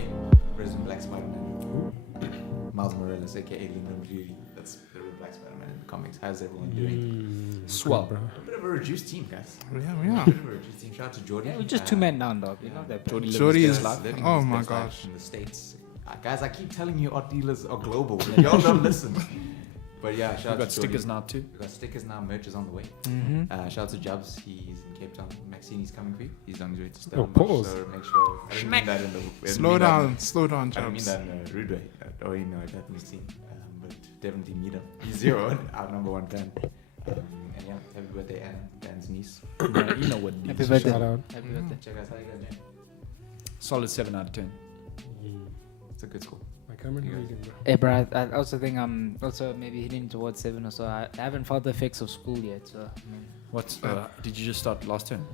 boy, Resident Black Spider-Man. Miles Morales, aka Mdluli. That's the real Black Spider-Man in the comics. How's everyone doing? Swell. A bit of a reduced team, guys. Yeah, A bit of a reduced team. Shout out to Jordy. Yeah, we're just 2 men down, dog. You know that. Jordy is living oh his my best life gosh. in the States. Guys, I keep telling you, our dealers are global. Y'all don't listen. But yeah, shout out We've got to Jordy. stickers now too. We've got stickers now. Merch is on the way. Shout out to Jabs. He's in Cape Town. Maxini's coming for you. He's on his way to Stellenbosch. pause. So make sure. I didn't mean that in the. Slow down, I don't mean Jabs. that in a rude way. Oh, you know, a Japanese team. But definitely meet him. He's 0, our number 1 fan. And yeah, happy birthday, Anna, Dan's niece. Yeah, you know what it Happy is. birthday. Shout out. Happy birthday. Check out how you guys doing. Solid 7 out of 10. It's a good school. My Cameron Regan, bro. Hey, bro, I also think I'm also maybe heading towards 7 or so. I haven't felt the effects of school yet. So, I mean, What did you just start last term?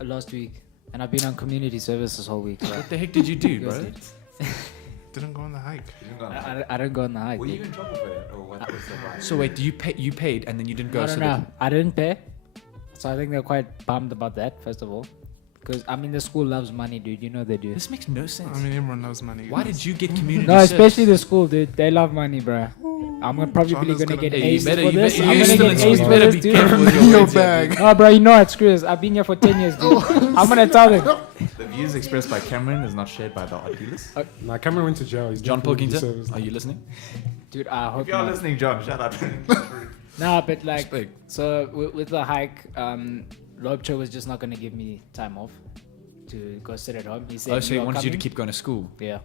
last week. And I've been on community service this whole week. So. What the heck did you do, Yours bro? did. Didn't go on the hike. You didn't go on the hike. I don't go on the hike. Were you dude. in trouble for that? Or what was the vibe? So wait, you paid and then you didn't go? I so don't know. I didn't pay. So I think they're quite bummed about that, first of all. Because, I mean, the school loves money, dude. You know they do. This makes no sense. I mean, everyone knows money. Why did you get community No, service? especially the school, dude. They love money, bro. I'm probably John is gonna gonna- get Hey, you aced better- for you this. better- I'm you gonna still get in school. aced You for better this, be dude. careful with your Your words here, bag. dude. No, bro, you know what? Screw this. I've been here for 10 years, dude. I'm gonna tell them. The views expressed by Cameron is not shared by the art dealers. Nah, Cameron went to jail. He's John doing community Pilkington, service are now. you listening? Dude, I hope If you're not. listening, John, shout out. Nah, but like, Respect. so with the hike, Lobcho was just not gonna give me time off to go sit at home. He said, Oh, so he "You're wanted you to coming?" keep going to school. Yeah.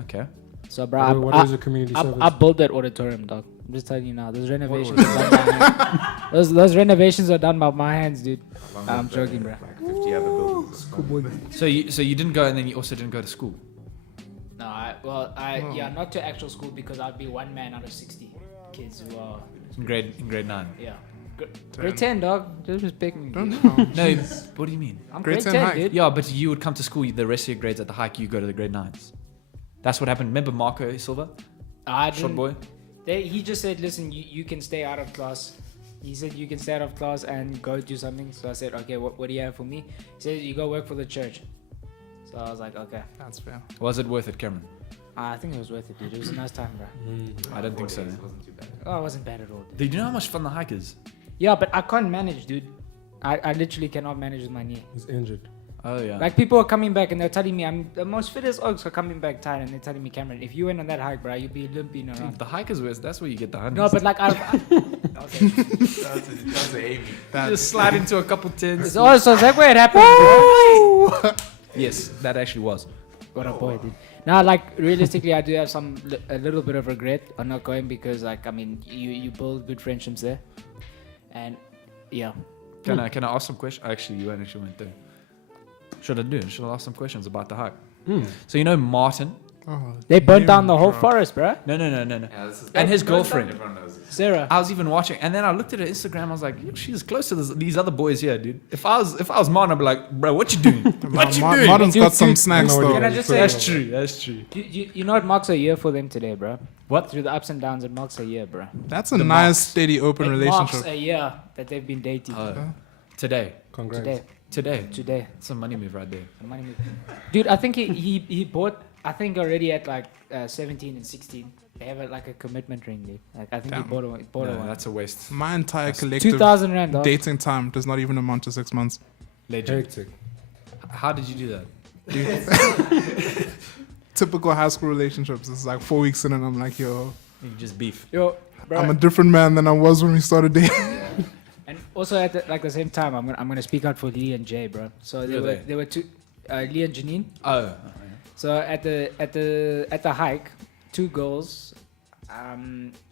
Okay. So, bro, What is a community service? I built that auditorium, dog. I'm just telling you now. Those renovations are done by my those renovations are done by my hands, dude. I'm joking, bro. Like 50 other buildings. So you didn't go and then you also didn't go to school. No, yeah, not to actual school because I'd be one man out of 60 kids who are, In grade 9. yeah. Grade 10, dog. Just respect me. Don't dude. know. No, what do you mean? I'm Grade grade 10 10, hike. dude. Yeah, but you would come to school. The rest of your grades at the hike, you go to the grade 9s. That's what happened. Remember Marco Silva, I short didn't. boy? He just said, listen, you can stay out of class. He said you can stay out of class and go do something. So I said, okay, what do you have for me? He said, you go work for the church. So I was like, okay. That's fair. Was it worth it, Cameron? I think it was worth it, dude. It was a nice time, bro. I don't think so. It wasn't too bad. Oh, it wasn't bad at all, dude. Did you know how much fun the hike is? Yeah, but I can't manage, dude. I literally cannot manage with my knee. He's injured. Oh yeah. Like, people are coming back and they're telling me I'm the most fittest oaks are coming back tired, and they're telling me, Cameron, if you went on that hike, bro, you'd be limping around. the hike is worse. That's where you get the hundreds. No, but like, okay. That's Amy. You just slide into a couple tins. So is that where it happened? bro? Yes, that actually was. What a boy, dude. Now, like, realistically, I do have a little bit of regret on not going because, like, I mean, you build good friendships there, and yeah. Can I ask some questions? Actually, you actually went there. Should I do it? Should I ask some questions about the hike? So you know Martin? Oh, They burnt name down the whole drop. forest, bro. No. Yeah, this is And his girlfriend. Everyone knows this. Sarah. I was even watching, and then I looked at her Instagram. I was like, "Yo, she's close to these other boys here, dude." If I was Martin, I'd be like, "Bro, what you doing? What you doing?" Martin's got Dude, some dude, snacks no, though. Can I just say- That's true. That's true. You know it marks a year for them today, bro. What? Through the ups and downs, it marks a year, bro. That's a The nice, marks. steady, open It relationship. marks a year that they've been dating. Today. Congrats. Today. It's a money move right there. The money move. Dude, I think he bought. I think already at like 17 and 16, they have like a commitment ring, dude. Like I think he Damn. bought a No, one. that's a waste. My entire collective 2,000 rand, dog. dating time does not even amount to 6 months. Legend. Hectic. How did you do that? Typical high school relationships. It's like 4 weeks in and I'm like, yo, You just beef. Yo, bro. I'm a different man than I was when we started dating. And also at the same time, I'm gonna speak out for Lee and Jay, bro. So Who are they? there were two, Lee and Janine. Oh. So at the hike, two girls,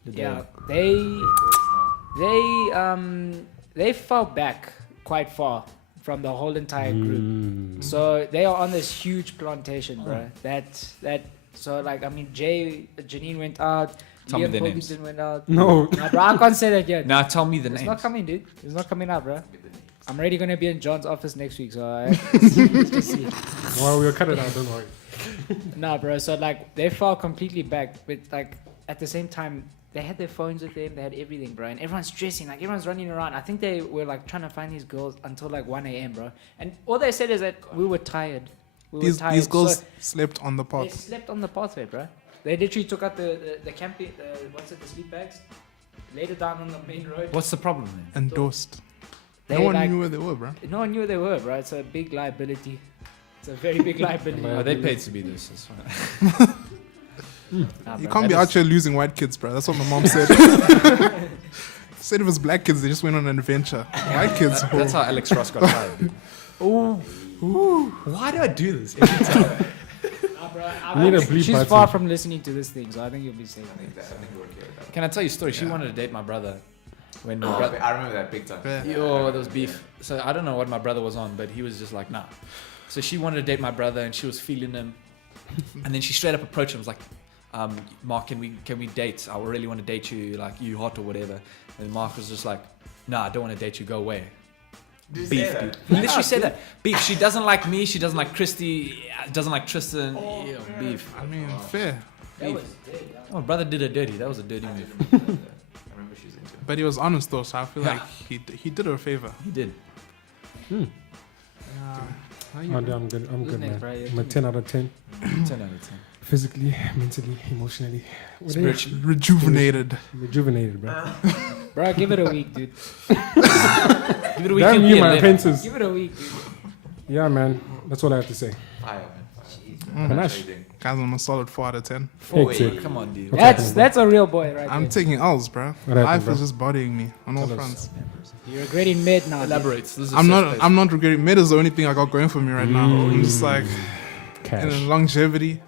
yeah, they fell back quite far from the whole entire group. So they are on this huge plantation, bro. So like I mean, Janine went out. Tell me Liam their names. Pilkington went out. No. Nah, bro, I can't say that yet. Now tell me the It's names. not coming, dude. It's not coming out, bro. I'm already gonna be in John's office next week, so let's just see. Well, we'll cut it out. Don't worry. Nah, bro. So like they fell completely back, but like at the same time they had their phones with them, they had everything, bro, and everyone's stressing, like everyone's running around. I think they were like trying to find these girls until like 1 a.m., bro. And all they said is that we were tired. We were These tired. girls So slept on the they path. slept on the pathway, bro. They literally took out the camping, the sleep bags, laid it down on the main road. What's the problem then? Endorsed. They No one like, knew where they were, bro. No one knew they were, bro. It's a big liability. It's a very big liability. Oh, they paid to be this. It's fine. Nah, You bro, can't be that out here losing white kids, bro. That's what my mom said. Said it was black kids, they just went on an adventure. White kids, That's how Alex Ross got fired. dude. Why do I do this every time? Nah, bro, You need a bleep she's button. far from listening to this thing, so I think you'll be safe. I think we're okay with that. Can I tell you a story? She wanted to date my brother. When my Oh, brother, I remember that big time. Yeah. yo, there was beef. So I don't know what my brother was on, but he was just like, nah. So she wanted to date my brother, and she was feeling him. And then she straight up approached him, was like, Mark, can we date? I really want to date you, like you hot or whatever. And Mark was just like, nah, I don't want to date you. Go away. Did you Beef, say dude. that? He literally said that. Beef. She doesn't like me. She doesn't like Christy. Doesn't like Tristan. Ew, beef. I mean, fair. That was dead, yeah. Oh, brother did her dirty. That was a dirty move. I remember she was into it. But he was honest though, so I feel Yeah. like he did her a favor. He did. Hmm. How Oh, you- damn, I'm good. I'm Who's good, next, man. bro? You're I'm a 10 out of 10. 10 out of 10. Physically, mentally, emotionally. Spiritually. Rejuvenated. Rejuvenated, bro. Bro, give it a week, dude. Give it a week. Damn you'll you, be my 11. apprentice. Give it a week, dude. Yeah, man. That's all I have to say. Fire, man. Panache. Guys, I'm a solid 4 out of 10. Hectic. Come on, dude. What's happening, bro? That's a real boy right I'm there. taking L's, bro. What happened, Life bro? is just bodying me on all Tell us. fronts. You're regretting mid now. dude. Elaborates. This is I'm safe not. place. I'm not regretting. Mid is the only thing I got going for me right now. I'm just like Cash. in longevity.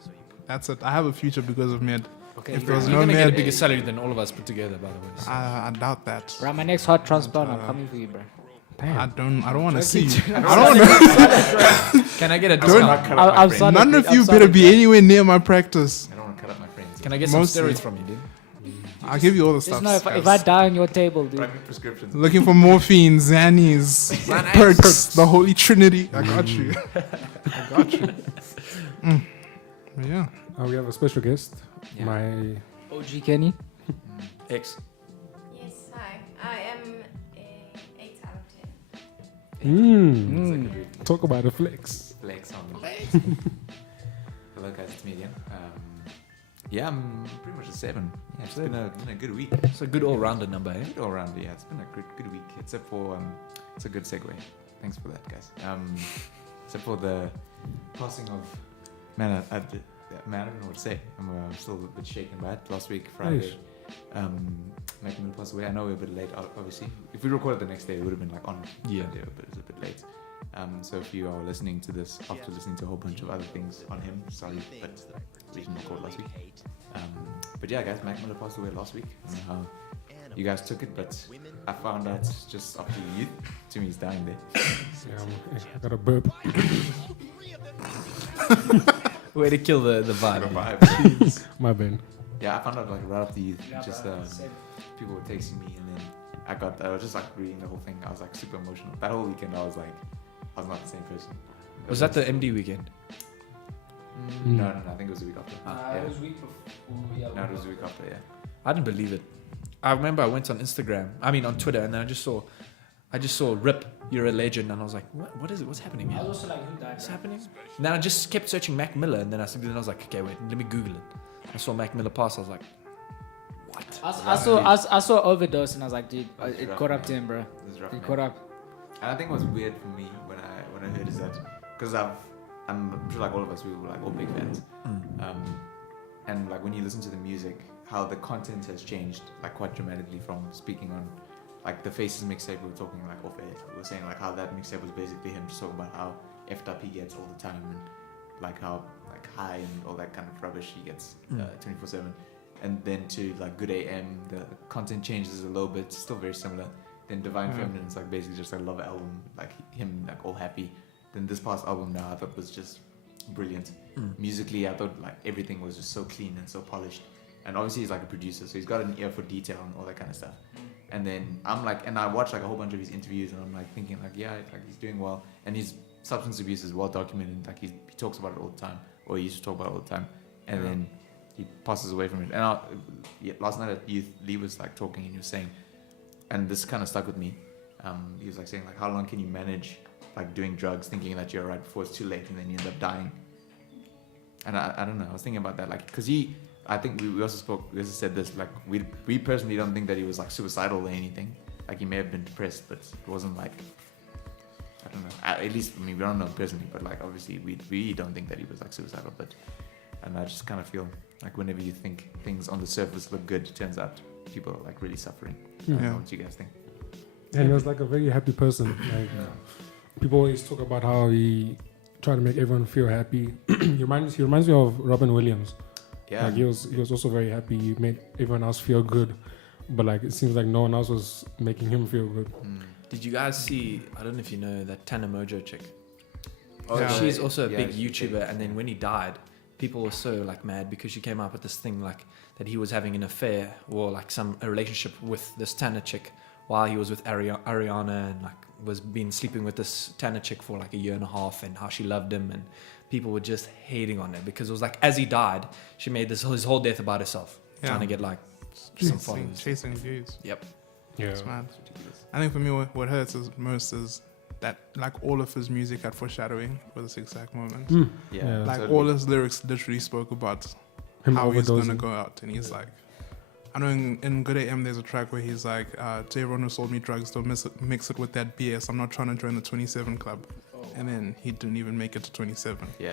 That's it. I have a future because of mid. Okay, If you there was You're no gonna get a mid, bigger salary than all of us put together, by the way. So. I doubt that. bro, my next hot transplant, I'm coming for you, bro. I don't want to see you. Can I get a discount? Cut up I'm my friends. sorry. None of I'm you sorry, better be bro. anywhere near my practice. I don't want to cut up my friends. Can I get some Mostly. steroids from you, dude? I'll give you all the Just stuff. know if I die on your table, dude. Private prescriptions. Looking for morphine, Xannies, perks, the holy trinity. I got you. I got you. But yeah. We have a special guest. Yeah. My OG Kenny. X. Yes, hi. I am a 8 out of 10. talk about a flex. Flex on me. Hello guys, it's me again. Yeah, I'm pretty much a 7. Yeah, it's been a good week. It's a good all-rounder number, eh? Good all around, yeah. It's been a good week, except for it's a good segue. Thanks for that, guys. Except for the passing of man, I don't know what to say. I'm still a bit shaken by it. Last week, Friday, Making me pass away. I know we're a bit late, obviously. If we recorded the next day, it would have been like on Yeah. video, but it's a bit late. So if you are listening to this after listening to a whole bunch of other things on him, sorry, but we didn't record last week. But yeah, guys, Mac Miller passed away last week. I don't know how you guys took it, but I found out just after the youth. To me, he's dying there. Yeah, I got a burp. Way to kill the vibe. Vibe. My bad. Yeah, I found out like right after the youth. Yeah, Just bro, same. people were texting me, and then I was just like reading the whole thing. I was like super emotional. That whole weekend, I was not the same person. Was that the MD weekend? No, I think it was the week after. It was week before. Yeah, No, it was the week after, yeah. I didn't believe it. I remember I went on on Twitter, and then I just saw Rip, you're a legend, and I was like, what is it? What's happening I here? was also like, who died? What's happening? And then I just kept searching Mac Miller, and then I was like, okay, wait, let me Google it. I saw Mac Miller pass. I was like, what? I saw overdose, and I was like, dude, That's it rough, caught up man. to him, bro. It was rough, It man. caught up. And I think what's weird for me when I heard is that because I'm sure like all of us, we were like all big fans. And like when you listen to the music, how the content has changed like quite dramatically from speaking on like the Faces mixtape we were talking like off air. We were saying like how that mixtape was basically him just talking about how effed up he gets all the time and like how like high and all that kind of rubbish he gets 24/7. And then to like Good AM, the content changes a little bit, still very similar. Then Divine Feminine is like basically just a love album, like him like all happy. Then this past album now I thought was just brilliant. Musically I thought like everything was just so clean and so polished. And obviously he's like a producer, so he's got an ear for detail and all that kind of stuff. And then I'm like, and I watched like a whole bunch of his interviews, and I'm like thinking like, yeah, like he's doing well, and his substance abuse is well documented. Like he talks about it all the time, or he used to talk about it all the time, and then he passes away from it. And last night at Youth, Lee was like talking, and he was saying, and this kind of stuck with me. He was like saying like, how long can you manage like doing drugs, thinking that you're right before it's too late, and then you end up dying. And I don't know. I was thinking about that, like, because I think we also said this, like, we personally don't think that he was like suicidal or anything. Like, he may have been depressed, but it wasn't like, I don't know. At least, I mean, we don't know him personally, but like, obviously, we don't think that he was like suicidal. But, and I just kind of feel like whenever you think things on the surface look good, it turns out people are like really suffering. I don't know what you guys think. And he was like a very happy person. Like people always talk about how he tried to make everyone feel happy. he reminds me of Robin Williams. Yeah. Like he was also very happy. He made everyone else feel good, but like it seems like no one else was making him feel good. Did you guys see? I don't know if you know that Tana Mojo chick. Oh, She's also a big she's YouTuber, and then when he died, people were so like mad because she came up with this thing like that he was having an affair or like a relationship with this Tana chick while he was with Ariana, and like was been sleeping with this Tana chick for like a year and a half, and how she loved him, and people were just hating on her because it was like as he died, she made his whole death about herself, trying to get like some followers. Chasing views. Yep. Yeah. It's mad. I think for me, what hurts most is that like all of his music had foreshadowing for this exact moment. Yeah. Like totally. all his lyrics literally spoke about Him how he's overdosing. gonna go out, and he's like, I know in Good AM there's a track where he's like, to everyone who sold me drugs, don't mix it with that BS. I'm not trying to join the 27 club. And then he didn't even make it to 27. Yeah.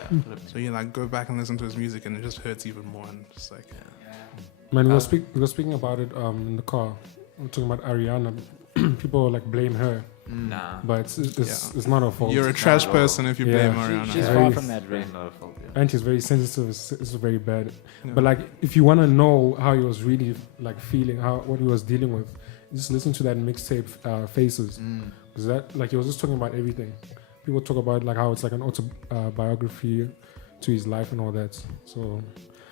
So you like go back and listen to his music, and it just hurts even more. And just like, Man, we were speaking about it in the car. We're talking about Ariana. People like blame her, Nah. but it's not her fault. you're a trash Nah, person if you blame Yeah. Ariana. She's Very- far from that, bro. Very not a fault, yeah. And she's very sensitive. It's very bad. Yeah. But like, if you want to know how he was really like feeling, what he was dealing with, just listen to that mixtape, Faces, because that like he was just talking about everything. People talk about like how it's like an autobiography to his life and all that. So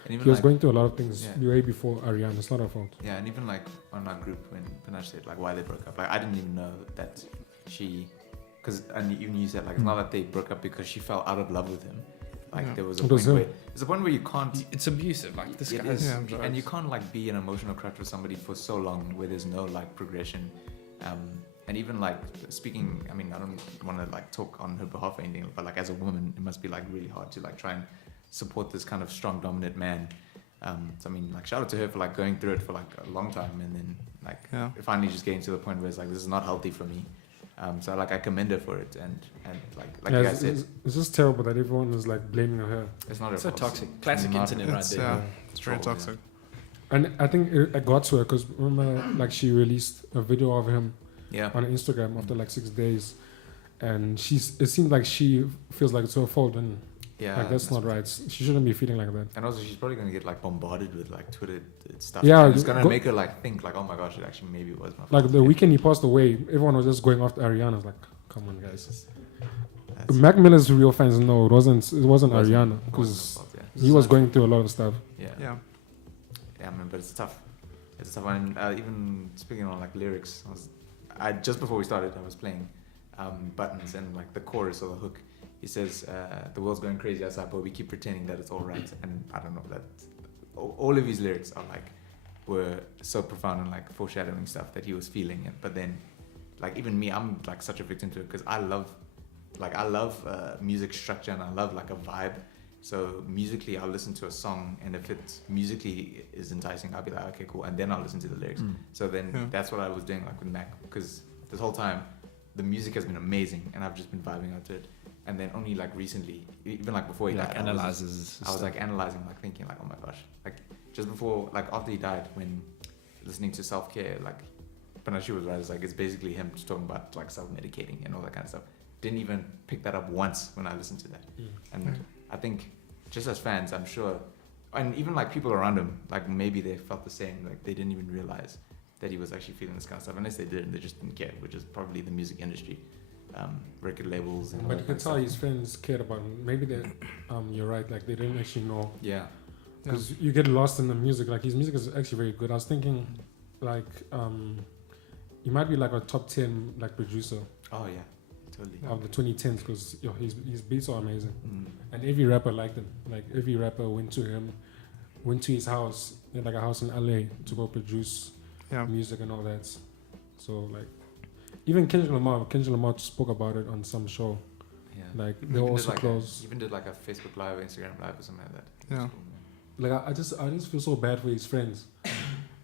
And even he was like, going through a lot of things Yeah. way before Ariana. It's not her fault. yeah, and even like on our group when Panashe said like why they broke up, like I didn't even know that she, because and even you said like it's not that they broke up because she fell out of love with him. Like there was a It was point him. where there's a point where you can't. It's abusive. Like this It guy's. is, Yeah. and you can't like be an emotional crutch with somebody for so long where there's no like progression, and even like speaking. I mean, I don't want to like talk on her behalf or anything, but like as a woman, it must be like really hard to like try and support this kind of strong, dominant man. So I mean, like shout out to her for like going through it for like a long time, and then like finally just getting to the point where it's like this is not healthy for me. So like I commend her for it, and like Yeah, you guys said, it's just terrible that everyone is like blaming her. it's not her So fault. toxic. Classic Not- internet right It's, there. it's very Trouble, toxic. And I think it got to her because remember, like she released a video of him Yeah. on Instagram after like 6 days, and it seemed like she feels like it's her fault, and Yeah. like that's not right. She shouldn't be feeling like that. And also, she's probably gonna get like bombarded with like Twitter stuff. Yeah, And it's gonna go- make her like think like, oh my gosh, it actually maybe was my fault. Like the weekend he passed away, everyone was just going after Ariana. I was like, come on, guys. That's- Mac Miller's real fans know it wasn't it wasn't- Ariana it wasn't because her fault, yeah. he was going through a lot of stuff. Yeah. Yeah. Yeah, man, but it's tough. It's tough. And even speaking on like lyrics, I just before we started, I was playing buttons and like the chorus or the hook. He says, "The world's going crazy outside, but we keep pretending that it's all right." And I don't know that all of his lyrics are like were so profound and like foreshadowing stuff that he was feeling. But then, like even me, I'm like such a victim to it because I love music structure and I love like a vibe. So musically, I'll listen to a song, and if it musically is enticing, I'll be like, okay, cool, and then I'll listen to the lyrics. So then that's what I was doing like with Mac, because this whole time, the music has been amazing, and I've just been vibing out to it. And then only like recently, even like before he He died, like I was analyzes. like analyzing, like thinking like, oh my gosh, like just before, like after he died, when listening to self-care, like Panashe was right, it's like it's basically him just talking about like self-medicating and all that kind of stuff. Didn't even pick that up once when I listened to that. And I think just as fans, I'm sure, and even like people around him, like maybe they felt the same, like they didn't even realize that he was actually feeling this kind of stuff. Unless they did, they just didn't care, which is probably the music industry, record labels. And all But that you kind could of tell stuff. his friends cared about him. Maybe they, you're right. Like they didn't actually know, Yeah. because you get lost in the music. Like his music is actually very good. I was thinking, like, he might be like a top 10 like producer Oh yeah, totally. of the 2010s because his beats are amazing. Mm. And every rapper liked him. Like every rapper went to his house. He had like a house in LA to go produce Yeah. music and all that. So like, even Kendrick Lamar spoke about it on some show. Yeah. Like Even they were did also like close. even did like a Facebook Live, Instagram Live, or something like that. Yeah. Like I just feel so bad for his friends.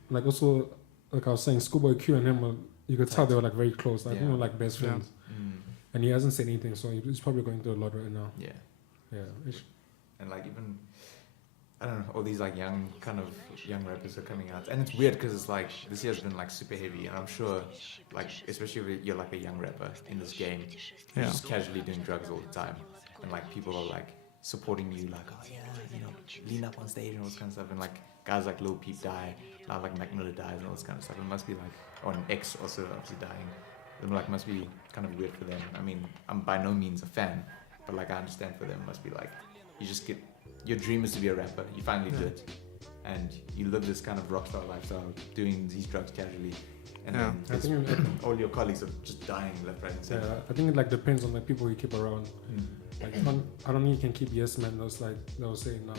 Like also, like I was saying, Schoolboy Q and him, you could tell they were like very close. Like Yeah. you know, like best Yeah. friends. Mm. And he hasn't said anything, so he's probably going through a lot right now. Yeah. Yeah. And like even I don't know, all these like young rappers are coming out, and it's weird because it's like this year's been like super heavy, and I'm sure like especially if you're like a young rapper in this game, you're Yeah. just casually doing drugs all the time, and like people are like supporting you, like oh yeah, you know, lean up on stage and all this kind of stuff, and like guys like Lil Peep die, like Mac Miller dies and all this kind of stuff. It must be like on X also obviously dying. It like must be kind of weird for them. I mean, I'm by no means a fan, but like I understand for them it must be like you just get. Your dream is to be a rapper. You finally do it, and you live this kind of rockstar lifestyle, doing these drugs casually, and Yeah. I then think all your colleagues are just dying left, right, and yeah, center. I think it like depends on the people you keep around. Mm. Like I don't think you can keep yes men. They'll say no,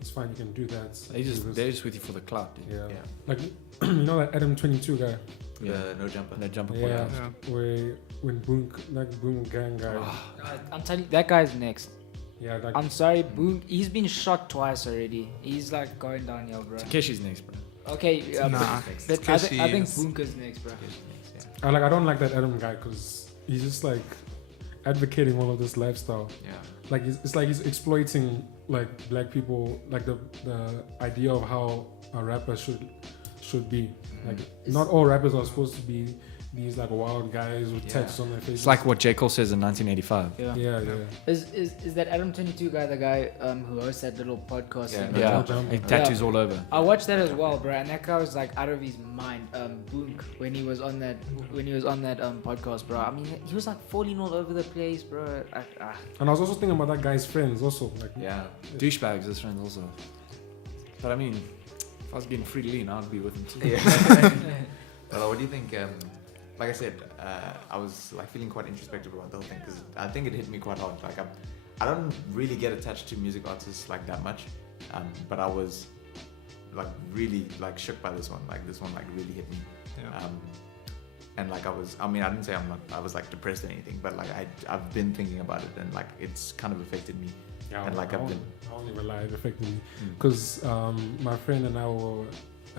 it's fine. You can do that. They're do this." just with you for the clout, dude. Yeah. Yeah. Like you know that Adam 22 guy. The no jumper. No jumper Yeah. yeah. Yeah. Where when Boom Gang guy. I'm telling you, that guy's next. Yeah. Like I'm sorry, Boom. He's been shot twice already. He's like going downhill, bro. Takeshi's next, bro. Okay, Nah. but I Takeshi think is- Boonka's next, bro. Yeah. I don't like that Adam guy because he's just like advocating all of this lifestyle. Yeah. Like it's like he's exploiting like black people, like the idea of how a rapper should be. Like not all rappers are supposed to be these like wild guys with Yeah. tattoos on their faces. It's like what J. Cole says in 1985. Yeah. yeah. Is that Adam 22 guy the guy who hosts that little podcast? Yeah, thing? no Yeah, No jumper. and tattoos all over. I watched that as well, bro, and that guy was like out of his mind. Boonk when he was on that podcast, bro. I mean, he was like falling all over the place, bro. And I was also thinking about that guy's friends also. Like Yeah. Douchebags, his friends also. But I mean, if I was getting free lean, I'd be with him too. Yeah. Well, what do you think? Like I said, I was like feeling quite introspective about the whole thing because I think it hit me quite hard. Like I don't really get attached to music artists like that much, but I was like really like shook by this one. Like this one like really hit me. Yeah. And like I didn't say I was like depressed or anything, but like I've been thinking about it and like it's kind of affected me. yeah, And like I I've won't been- I won't even lie, it affected me Mm. because my friend and I were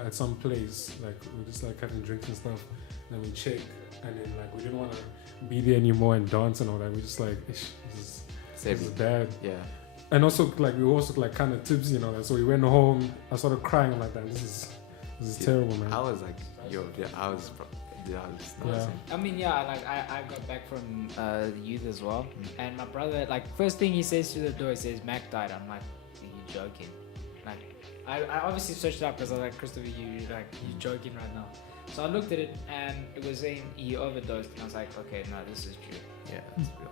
at some place, like we were just like having drinks and stuff. Then we check, and then like we didn't want to be there anymore and dance and all that. We just like, this is bad. Yeah. And also like we were also like kind of tipsy, you know. So we went home. I started crying. I'm like, that this is Dude, terrible, man. I was like, I was not Yeah. the same. I mean, yeah, like I got back from the youth as well, Mm. and my brother, like, first thing he says through the door, he says, Mac died. I'm like, are you joking? Like, I obviously searched it up because I was like, Christopher, you joking right now. So I looked at it and it was saying he overdosed, and I was like, okay, no, this is true. Yeah, that's real.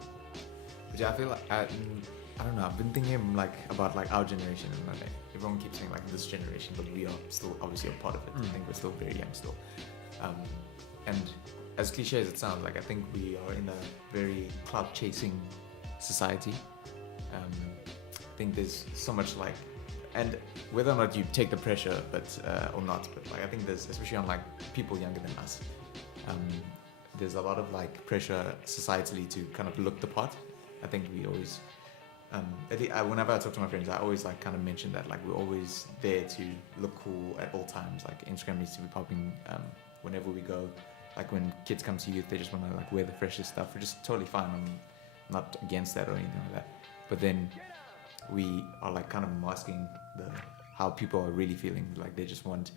But yeah, I feel like I don't know. I've been thinking like about like our generation and like everyone keeps saying like this generation, but we are still obviously a part of it. I think we're still very young still. And as cliche as it sounds, like I think we are in a very clout chasing society. I think there's so much like, and whether or not you take the pressure, or not, but like I think there's, especially on like people younger than us, there's a lot of like pressure societally to kind of look the part. I think we always, whenever I talk to my friends, I always like kind of mention that like we're always there to look cool at all times. Like Instagram needs to be popping whenever we go. Like when kids come to youth, they just want to like wear the freshest stuff, which is totally fine. I'm not against that or anything like that. But then we are like kind of masking how people are really feeling. Like they just want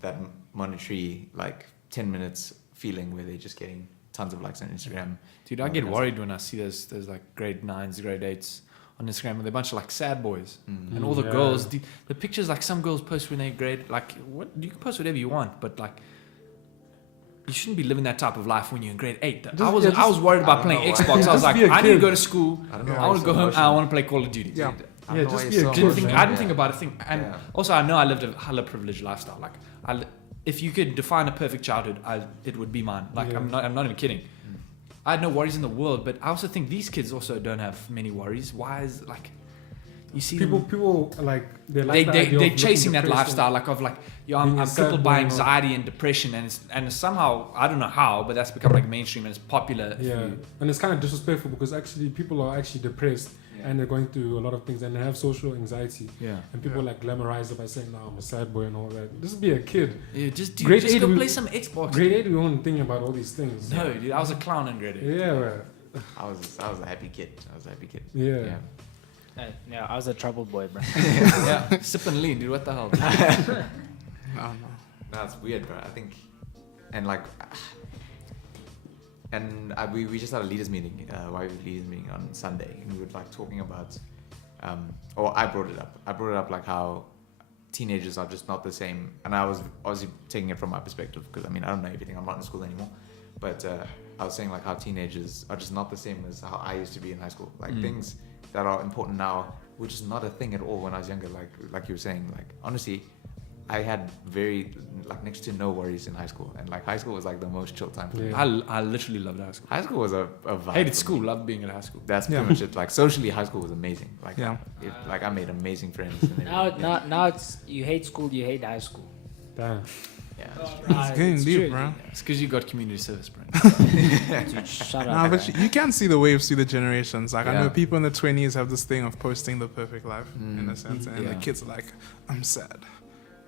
that monetary like 10 minutes feeling where they're just getting tons of likes on Instagram. Dude, I get worried when I see those like grade 9s, grade 8s on Instagram with a bunch of like sad boys. And all the Yeah. girls, the pictures like some girls post when they grade, like what you can post whatever you want, but like you shouldn't be living that type of life when you're in grade 8. I was worried about playing Xbox. I was like, be a I need to kid. go to school. I don't know. I want to go home. I want to play Call of Duty. Yeah. Yeah, just be a kid, man. I didn't think about a thing. And Yeah. also, I know I lived a hella privileged lifestyle. Like, if you could define a perfect childhood, it would be mine. Like, Yeah. I'm not even kidding. I had no worries in the world, but I also think these kids also don't have many worries. Why is like, You see people like they like the idea they're of chasing that looking depressed lifestyle like of like being a I'm sad crippled by boy, anxiety and depression and somehow I don't know how, but that's become like mainstream and it's popular. and, yeah, and it's kind of disrespectful because actually people are actually depressed and they're going through a lot of things and they have social anxiety. Yeah. And people like glamorize it by saying, "No, I'm a sad boy" and all that. Just be a kid. Yeah, just Grade just 8 go we- play some Xbox. Grade 8, we weren't thinking about all these things. No, dude, I was a clown in grade 8. Yeah, right. I was a happy kid. Yeah. Yeah, I was a trouble boy, bro. Yeah, sip and lean, dude. What the hell? No. No, it's weird, bro. I think, and like, and we just had a leaders meeting, YV leaders meeting on Sunday, and we were like talking about, or I brought it up like how teenagers are just not the same, and I was obviously taking it from my perspective because I mean I don't know everything. I'm not in school anymore, but I was saying like how teenagers are just not the same as how I used to be in high school. Like things that are important now, which is not a thing at all when I was younger. Like you were saying, like honestly, I had very like next to no worries in high school, and like high school was like the most chill time for me. Yeah. I literally loved high school. High school was a vibe. Hated for school, me. loved being at high school. That's pretty much it. Like socially, high school was amazing. Like Yeah. like I made amazing friends. And everything. Now it's you hate school, you hate high school. Damn. Yeah. It's getting it's deep, true. bro. It's because you got community service, bro. Dude, shut Nah, up. but you can see the waves through the generations. Like I Yeah. know people in the 20s have this thing of posting the perfect life in a sense, and Yeah. the kids are like, "I'm sad,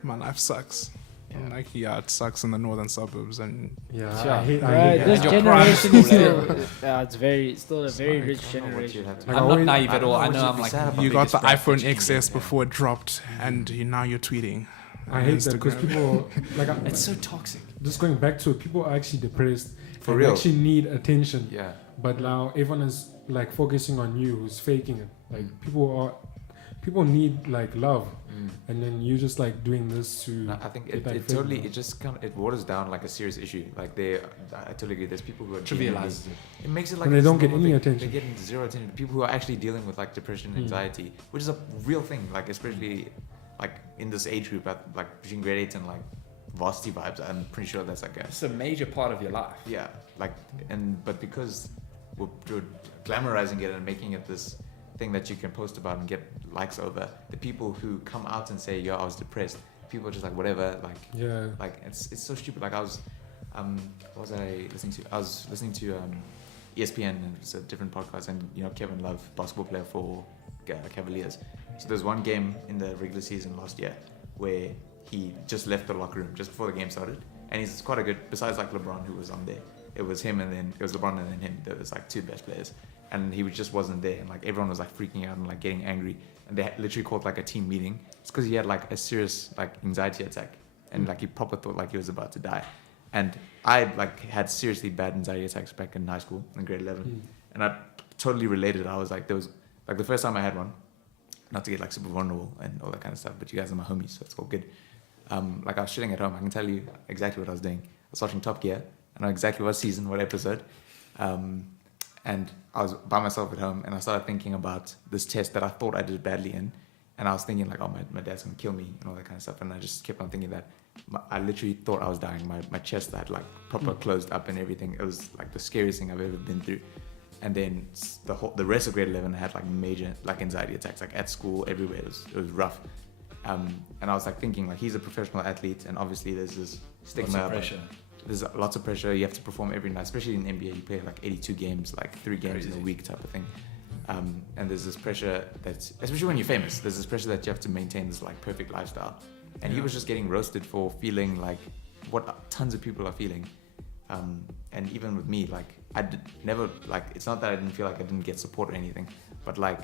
my life sucks." Yeah. I'm like, yeah, it sucks in the northern suburbs, and Yeah, Sure. I hate Right, that. this Your prime generation is school, still, it's still a very Like, rich I don't know what you'd generation. have to Like, I'm I not always- naive I at don't all. know I what know you'd I'm be like, sad about. you got the biggest iPhone bad XS yeah. before it dropped, and now you're tweeting. I on hate that because Instagram. people like it's so toxic. just going back to it, people are actually depressed. For and real. actually need attention. Yeah. But now everyone is like focusing on you who's faking it. Like people need like love, and then you just like doing this to. No, I think get it that fake totally love. it just kind of it waters down like a serious issue. Like I totally agree. There's people who are genuinely- Trivializes it. It makes it like And they this don't get normal any thing. attention. They get zero attention. People who are actually dealing with like depression and anxiety, which is a real thing. Like especially like in this age group, at like between grade 8 and like varsity vibes. I'm pretty sure that's like a It's a major part of your life. yeah. Like but because we're glamorizing it and making it this thing that you can post about and get likes over, the people who come out and say, "Yo, I was depressed," people are just like whatever. Like it's so stupid. Like I was what was I listening to? I was listening to ESPN, and it's a different podcast, and you know Kevin Love, basketball player for Cavaliers. So there's one game in the regular season last year where he just left the locker room just before the game started, and he's quite a good. Besides like LeBron, who was on there, it was him, and then it was LeBron and then him. There was like two best players, and he just wasn't there, and like everyone was like freaking out and like getting angry, and they literally called like a team meeting. It's because he had like a serious like anxiety attack, and like he proper thought like he was about to die. And I like had seriously bad anxiety attacks back in high school in grade 11, and I totally related. I was like, there was like the first time I had one, not to get like super vulnerable and all that kind of stuff, but you guys are my homies, so it's all good. Like I was chilling at home. I can tell you exactly what I was doing. I was watching Top Gear. I know exactly what season, what episode, and I was by myself at home, and I started thinking about this test that I thought I did badly in, and I was thinking like, oh, my dad's gonna kill me and all that kind of stuff, and I just kept on thinking that. I literally thought I was dying. My chest had like proper closed up and everything. It was like the scariest thing I've ever been through. And then the rest of grade 11 I had like major like anxiety attacks, like at school, everywhere. It was rough. And I was like thinking like he's a professional athlete, and obviously there's this stigma. Lots of pressure. There's lots of pressure. You have to perform every night, especially in the NBA. You play like 82 games, like 3 games in a week type of thing. And there's this pressure that's, especially when you're famous, there's this pressure that you have to maintain this like perfect lifestyle. And he was just getting roasted for feeling like what tons of people are feeling. And even with me, like I never like, it's not that I didn't feel like I didn't get support or anything, but like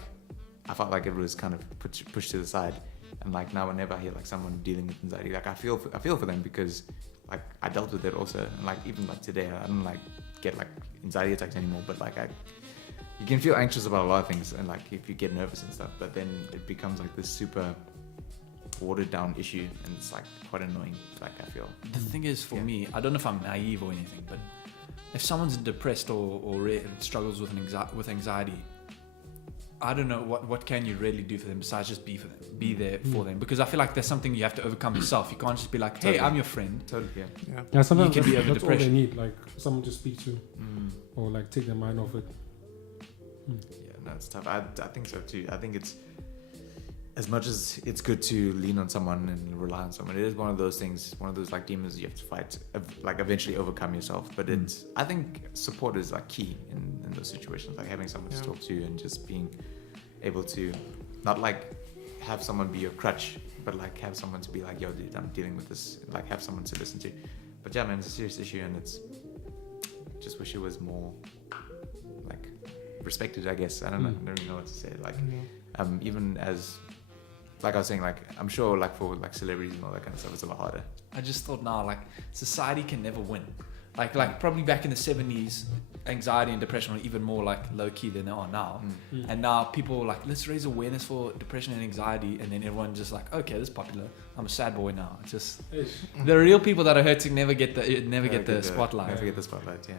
I felt like it was kind of pushed to the side. And like now whenever I hear like someone dealing with anxiety, like I feel for them, because like I dealt with it also. And like even like today, I don't like get like anxiety attacks anymore, but like you can feel anxious about a lot of things, and like if you get nervous and stuff, but then it becomes like this super watered down issue, and it's like quite annoying. Like I feel The thing is, for me, I don't know if I'm naive or anything, but if someone's depressed or struggles with anxiety, I don't know what can you really do for them besides just be there for them, because I feel like there's something you have to overcome yourself. You can't just be like, hey, Totally. I'm your friend. totally Yeah, sometimes You can be that's over all they depression. need, like someone to speak to, or like take their mind off it. Yeah, no, it's tough. I think so too. I think it's as much as it's good to lean on someone and rely on someone, it is one of those things, one of those like demons you have to fight, like eventually overcome yourself. But it's, I think support is like key in those situations, like having someone to talk to and just being able to not like have someone be your crutch, but like have someone to be like, yo dude, I'm dealing with this, like have someone to listen to. But yeah man, it's a serious issue, and it's just wish it was more like respected, I guess. I don't know, I don't really know what to say. Like even as like I was saying, like I'm sure like for like celebrities and all that kind of stuff, it's a lot harder. I just thought now, like society can never win. Like probably back in the 70s, anxiety and depression were even more like low key than they are now. And now people like, let's raise awareness for depression and anxiety, and then everyone just like, okay, this is popular. I'm a sad boy now. It's just the real people that are hurting never get the spotlight. Never get the spotlight. Yeah.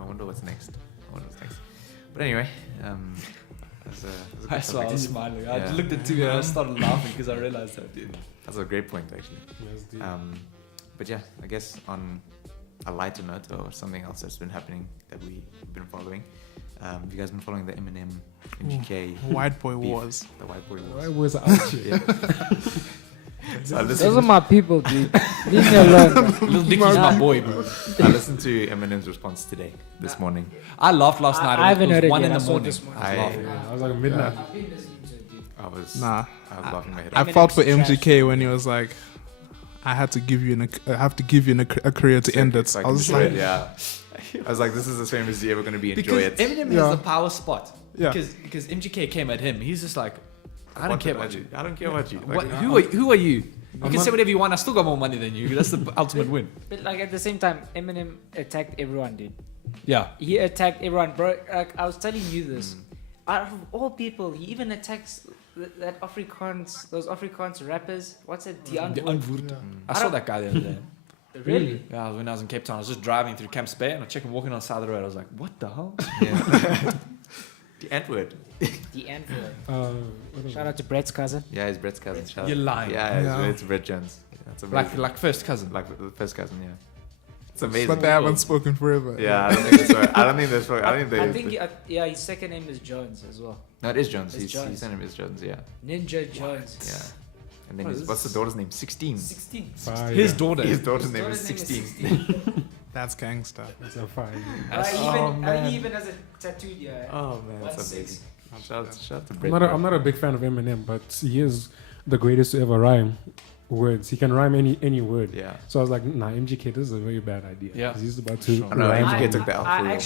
I wonder what's next. But anyway, I saw I was smiling. I just looked at two and I started laughing because I realized that. Dude. That's a great point, actually. But yeah, I guess on a lighter note or something else that's been happening that we've been following. Have you guys been following the Eminem MGK White Boy beef? Wars? The White Boy Why Wars. was I out here? So Those are my people, dude. Leave me alone. Little Dicky's my boy, bro. I listened to Eminem's response today, this morning. I laughed last night. I haven't it heard was it 1 yet. in I the saw morning. this morning. I was laughing. I was like midnight. I've been listening to it, dude. I was laughing my head I off. felt for Eminem's trash. MGK when he was like, I had to give you a career to end it. So I was can enjoy like, it, yeah. I was like, this is as famous as you're ever going to be. Enjoy Because it. Eminem Yeah. has a power spot. Yeah. Because MGK came at him. He's just like, I don't care about you. I don't care about you. What, Like, who are you? You I'm can not- say whatever you want. I still got more money than you. That's the ultimate win. But like at the same time, Eminem attacked everyone, dude. Yeah. He attacked everyone, bro. Like I was telling you this. Out of all people, he even attacks that those Afrikaans rappers. What's it? The Dian. Unwoord. I I saw don't- that guy the other day. Really? Yeah, when I was in Cape Town, I was just driving through Camps Bay and I checked him walking on the side of the road. I was like, what the hell? yeah. The Antwoord. The Antwoord. What Shout out to Brett's cousin. Yeah, he's Brett's cousin. Shout You're out. lying. Yeah, Yeah. it's Brett Jones. Yeah, it's amazing. Like first cousin. Like the first cousin, yeah. It's amazing. but they haven't spoken forever. Yeah, I don't think that's right. I don't think that's right. I think yeah, his second name is Jones as well. No, it is Jones. It's Jones. His name is Jones, yeah. Ninja Jones. Yeah. And then What his, is what's the this? daughter's name? 16. 16. His daughter. His daughter's His name is daughter's 16. That's gangster. That's a fine. He even has a tattoo here. Oh man, that's 1-6. amazing. Shout out to I'm Brett. not a big fan of Eminem, but he is the greatest to ever rhyme words. He can rhyme any word. Yeah. So I was like, nah, MGK, this is a very bad idea. Yeah. 'Cause he's about to Sure. I know, rhyme. MGK took the L for real.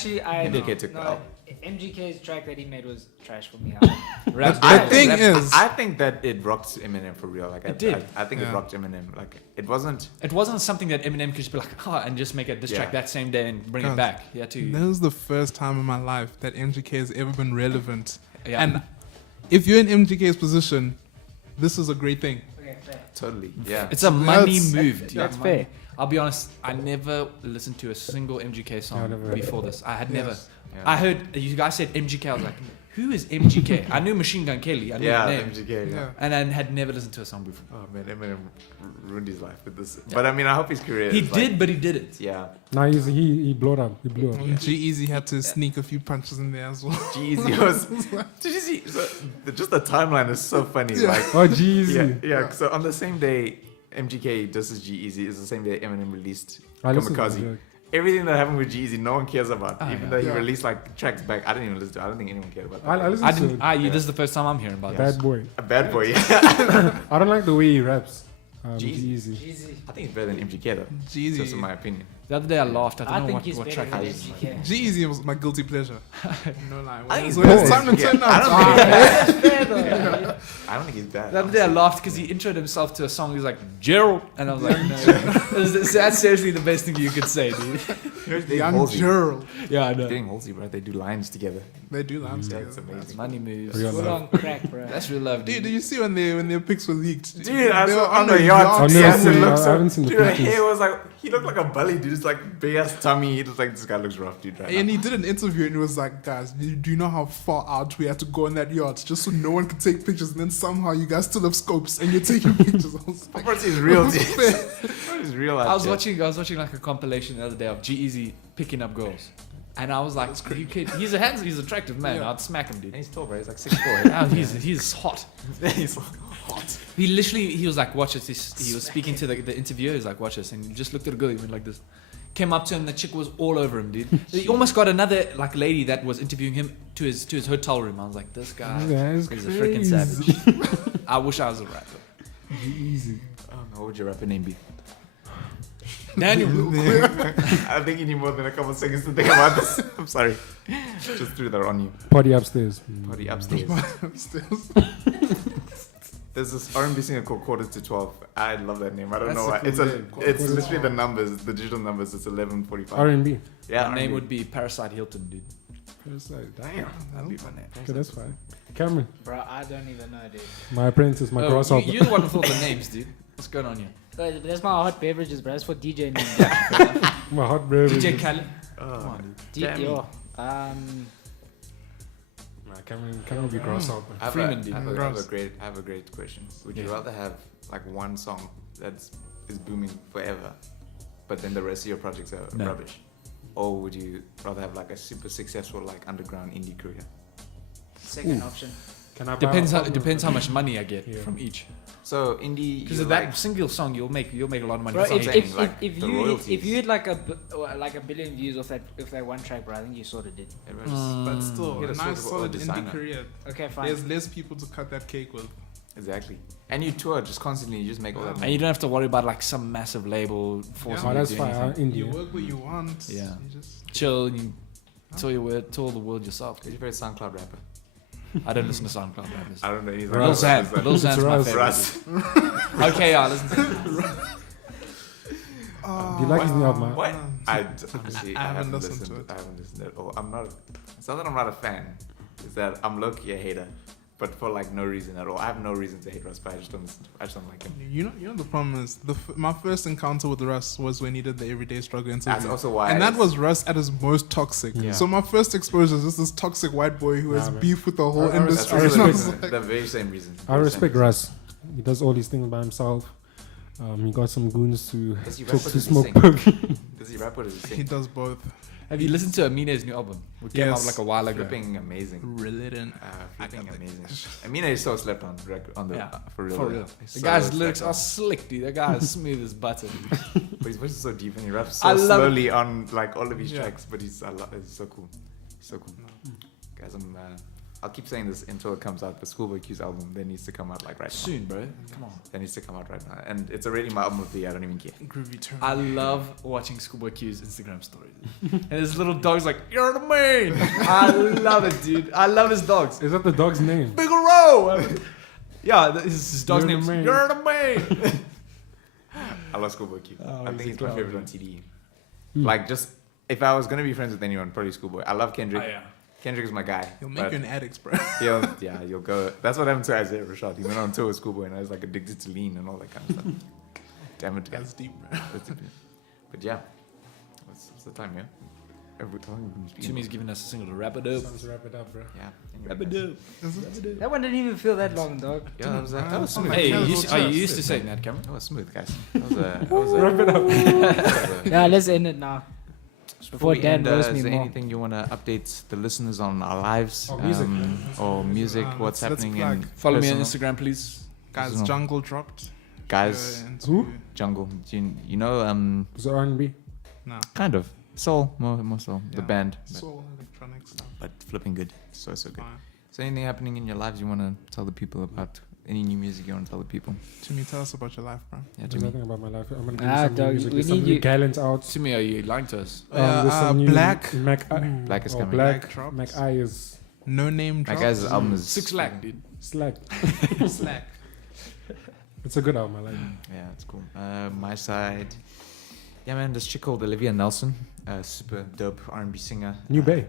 MGK took the L. MGK's track that he made was trash for me. I think that it rocked Eminem for real. Like It did. I think it Yeah. rocked Eminem. Like it wasn't. It wasn't something that Eminem could just be like, and just make a diss track Yeah. that same day and bring it Guys, back. He had to. This is the first time in my life that MGK has ever been relevant. Yeah. And if you're in MGK's position, this is a great thing. Okay, fair. Totally. Yeah. It's a money That's- move, dude. That's Money. fair. I'll be honest, I never listened to a single MGK song never. before this. I had never. Yeah. I heard you guys said MGK. I was like, who is MGK? I knew Machine Gun Kelly. I knew Yeah, the name. MGK. Yeah. And I had never listened to a song before. Oh man, Eminem ruined his life with this. But I mean, I hope his career. He is did, like, but he did it. yeah. Nah, he blew up. He blew up. G-Eazy had to sneak a few punches in there as well. Jeez, was. Did you see? So, just the timeline is so funny. Yeah. Like, Oh, jeez. yeah. So on the same day, MGK does his G-Eazy is the same day Eminem released I listened to Kamikaze. it, Everything that happened with G-Eazy, no one cares about. Oh, even yeah. though he Yeah. released like tracks back, I didn't even listen to it. I don't think anyone cared about that. I listened I to didn't. it. This is the first time I'm hearing about Yeah. this. Bad boy. A bad boy, yeah. I don't like the way he raps. Jeezy. Jeezy. Jeezy. I think he's better than MGK though. Jeezy. Just in my opinion. The other day I laughed. I I don't know think he's what better track than I used. MGK. G-Eazy was my guilty pleasure. No lie. I think he's When it's better time to than turn MGK. up. I don't think he's bad. Fair though. I don't think he's bad. The other day I laughed because he introed himself to a song. He was like, Gerald. And I was like, no. That's seriously the best thing you could say, dude. Young Gerald. Yeah, I know. Doing Halsey, bro. They do lines together. They do lines That's together. amazing. Money moves. Real Good love. on crack, bro. That's real love, Dude, dude. did you see when their pics were leaked? Dude, I They saw were on the a yacht. I've never Yes, seen it it. looks I so. haven't seen the Dude, the pictures. hair was like, he looked like a bully, dude. It's like big ass tummy. He looks like this guy looks rough, dude. Right And now. he did an interview and he was like, guys, do you know how far out we had to go on that yacht just so no one could take pictures, and then somehow you guys still have scopes and you're taking pictures. I was like, Of course, he's real, dude. He's real. I was watching like a compilation the other day of G-Eazy picking up girls. And I was like, you kid, he's a handsome, he's an attractive man. Yeah. I'd smack him, And dude. he's tall, bro. He's like 6'4". Oh, he's hot. He's hot. He was like, watch this. He was speaking to the interviewer. He's like, watch this. And he just looked at a girl. He went like this. Came up to him. The chick was all over him, dude. He almost got another like lady that was interviewing him to his hotel room. I was like, this guy That's is a crazy. freaking savage. I wish I was a rapper. Easy. What would your rapper name be? Daniel. I think you need more than a couple seconds to think about this. I'm sorry. Just threw that on you. Party upstairs. Party upstairs. Upstairs. There's this R&B singer called Quarters to 12. I love that name. I don't That's know a why. cool It's name. it's Quarters literally the numbers, the digital numbers. It's 11:45. R&B. Yeah, My name R&B. would be Parasite Hilton, dude. Damn. That'd be my name. Okay, that's fine. Cameron, Bro, I don't even know, dude. my apprentice, my grasshopper. you're the one with all the names, dude. What's going on here? That's my hot beverages, bro. That's for DJ name. My hot beverage. DJ Khaled. Oh, Come on, dude. Damn. Yo. Nah, Cameron be grasshopper. I have, Freeman, a, dude. I, have a great question. Would you Yeah. rather have like one song that's is booming forever, but then the rest of your projects are No. rubbish, or would you rather have like a super successful like underground indie career? Second option. Can I buy Depends a how album? demos how much money I get Yeah. from each. So indie, Because you of that like, single song, you'll make a lot of money. Bro, That's what if, I'm saying, if, like, if the you royalties. had like a billion views off that one track, bro, I think you sort of did. everyone just- But still, Get a a sort nice of solid a indie designer. career. Okay, fine. There's less people to cut that cake with. exactly, and you tour just constantly. You just make all that. And money. you don't have to worry about like some massive label forcing Oh, you that's to do fine. anything. You Indie. work what you want. Yeah. You just Chill and you tour the world yourself. Who's your favorite SoundCloud rapper? I don't listen to SoundCloud rappers. I don't know. He's Lil Xan. Lil It's Xan's my Russ. favorite. Russ. Okay, yeah, listen to Do you like his new album? What? Um, Honestly, I haven't listened to it. I haven't listened at all. I'm not. It's not that I'm not a fan. It's that I'm low-key a hater, but for like no reason at all. I have no reason to hate Russ, but I just don't listen to. I just don't like him. You know the problem is my first encounter with Russ was when he did the Everyday Struggle interview. That's also why. And that it's- was Russ at his most toxic. Yeah. So my first exposure is just this toxic white boy who has Nah, man. beef with the whole I That's industry. I really And I the was reason, like, the very same reason. I Very respect same Russ. He does all these things by himself. He got some goons to Does he rap talk or to does he smoke sing? bug. Does he rap or does he he sing? does both. Have you listened to Amine's new album? It came out Yes. like a while ago. Flipping amazing. Really didn't. Flipping amazing. Amina is so slept on the Yeah, for real. For real. He's The so guy's slept lyrics on. are slick, dude. The guy is smooth as butter. But his voice is so deep and he raps I so love it. slowly on like all of his Yeah. tracks. But he's so cool. He's so cool. Guys, I'll keep saying this until it comes out. The Schoolboy Q's album that needs to come out like right now. Soon, bro. Come on. That needs to come out right now. And it's already my album of the year. I don't even care. Groovy turn. I love watching Schoolboy Q's Instagram stories. And his little dog's like, you're the man. I love it, dude. I love his dogs. Is that the dog's name? Figaro! Yeah, his dog's You're name the is man. You're the man. I love Schoolboy Q. Oh, I he's think a he's my clown, favorite man. on TDE. Hmm. Like, just if I was gonna be friends with anyone, probably Schoolboy. I love Oh, Kendrick. yeah. Kendrick is my guy. He'll make but you an addict, bro. you'll go. That's what happened to Isaiah Rashad. He went on tour with Schoolboy and I was like addicted to lean and all that kind of stuff. Damn it, guys. That's deep, bro. That's it. But yeah, what's the time? Yeah. Every time we've been speaking. Tumi's giving us a single to wrap it up. Time to wrap it up, bro. Yeah. Wrap Anyway, it up. That one didn't even feel that long, dog. Yeah, that was smooth. Hey, Yeah, you we'll used chat. to say that, Cameron. That was smooth, guys. That was a Wrap it up. Yeah, let's end it now. Before we Dan end, roasts is me there more. anything you want to update the listeners on our lives? Or music. Or music, what's let's happening plug. in Follow me on personal- Instagram, please. Guys, Personal. Jungle dropped. Guys, Who? Jungle. You know, Is it R&B? No. kind of. Soul, more soul. The Yeah. band. Soul electronic stuff. But flipping good. So good. Fine. So anything happening in your lives you want to tell the people about? Any new music you want to tell the people? Timmy, tell us about your life, bro. Yeah, There's Jimmy. nothing about my life. I'm gonna give Ah, you some dog, new music. we There's some need new you- talents out. Tumi, are you lying to us? There's some new Black. Mac Black is oh, coming. Black. Black drops. Mac I is No name That drops. guy's album is 6 lakh, dude. slack. Slack. It's a good album. I like it. Yeah, it's cool. My side. Yeah, man, this chick called Olivia Nelson. Super dope R&B singer. New Bay.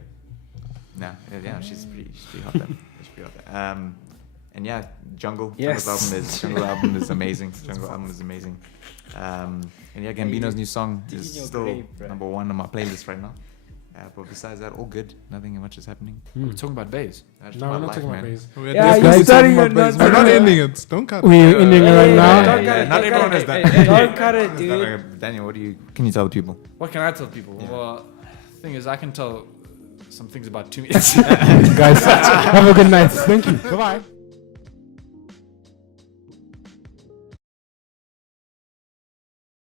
Nah, yeah, she's pretty hot there. She's pretty hot there. And yeah, Jungle. Yes. Jungle album is amazing. Jungle album is amazing. And yeah, Gambino's new song dig in is your still grave, bro. number 1 on my playlist right now. But besides that, all good. Nothing much is happening. Hmm. We're talking about bass. Just No, we're my not life, talking about man. bass. We're Yeah, just- you're Guys, starting talking your about bass. We're not nonsense. ending it. Don't cut it. We're ending it right now. Don't cut it, Not don't everyone cut is it. that. Don't cut it, dude. Daniel, can you tell the people? What can I tell people? Yeah. Well, thing is, I can tell some things about 2 minutes. Guys, have a good night. Thank you. Bye bye.